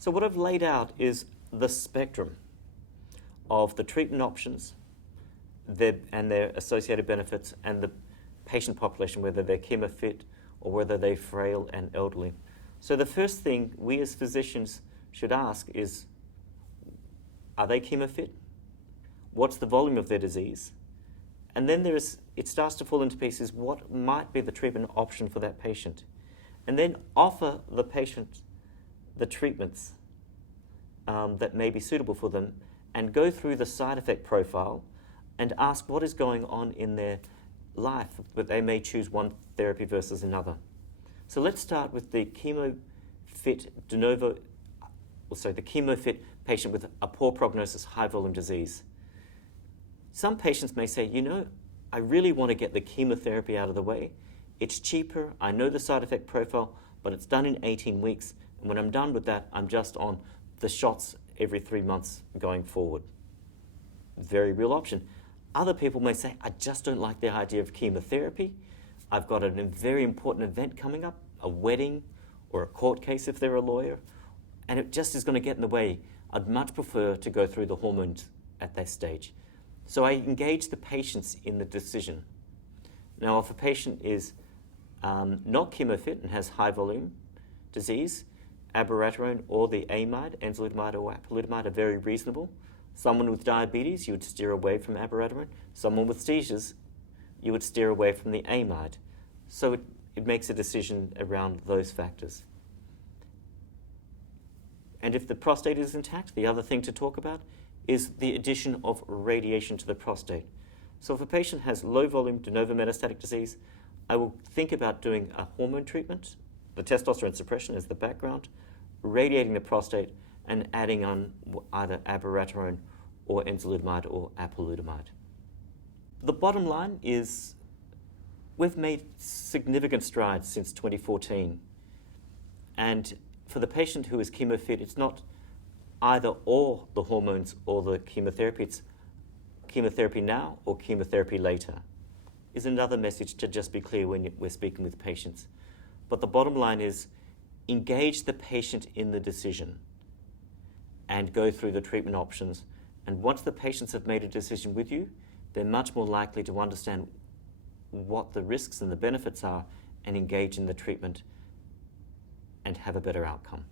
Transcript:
So what I've laid out is the spectrum of the treatment options and their associated benefits, and the patient population, whether they're chemo-fit or whether they're frail and elderly. So the first thing we as physicians should ask is, are they chemo-fit? What's the volume of their disease? And then it starts to fall into pieces, what might be the treatment option for that patient? And then offer the patient the treatments that may be suitable for them, and go through the side effect profile and ask what is going on in their life, but they may choose one therapy versus another. So let's start with the chemo-fit the chemo-fit patient with a poor prognosis, high volume disease. Some patients may say, I really want to get the chemotherapy out of the way. It's cheaper, I know the side effect profile, but it's done in 18 weeks. And when I'm done with that, I'm just on the shots every 3 months going forward. Very real option. Other people may say, I just don't like the idea of chemotherapy. I've got a very important event coming up, a wedding or a court case if they're a lawyer, and it just is going to get in the way. I'd much prefer to go through the hormones at that stage. So I engage the patients in the decision. Now, if a patient is not chemo-fit and has high volume disease, abiraterone or the amide, enzalutamide or apalutamide, are very reasonable. Someone with diabetes, you would steer away from abiraterone. Someone with seizures, you would steer away from the amide. So it makes a decision around those factors. And if the prostate is intact, the other thing to talk about is the addition of radiation to the prostate. So if a patient has low volume de novo metastatic disease, I will think about doing a hormone treatment, the testosterone suppression as the background, radiating the prostate, and adding on either abiraterone or enzalutamide or apalutamide. The bottom line is we've made significant strides since 2014. And for the patient who is chemo-fit, it's not either or the hormones or the chemotherapy. It's chemotherapy now or chemotherapy later, is another message to just be clear when we're speaking with patients. But the bottom line is engage the patient in the decision and go through the treatment options. And once the patients have made a decision with you, they're much more likely to understand what the risks and the benefits are and engage in the treatment and have a better outcome.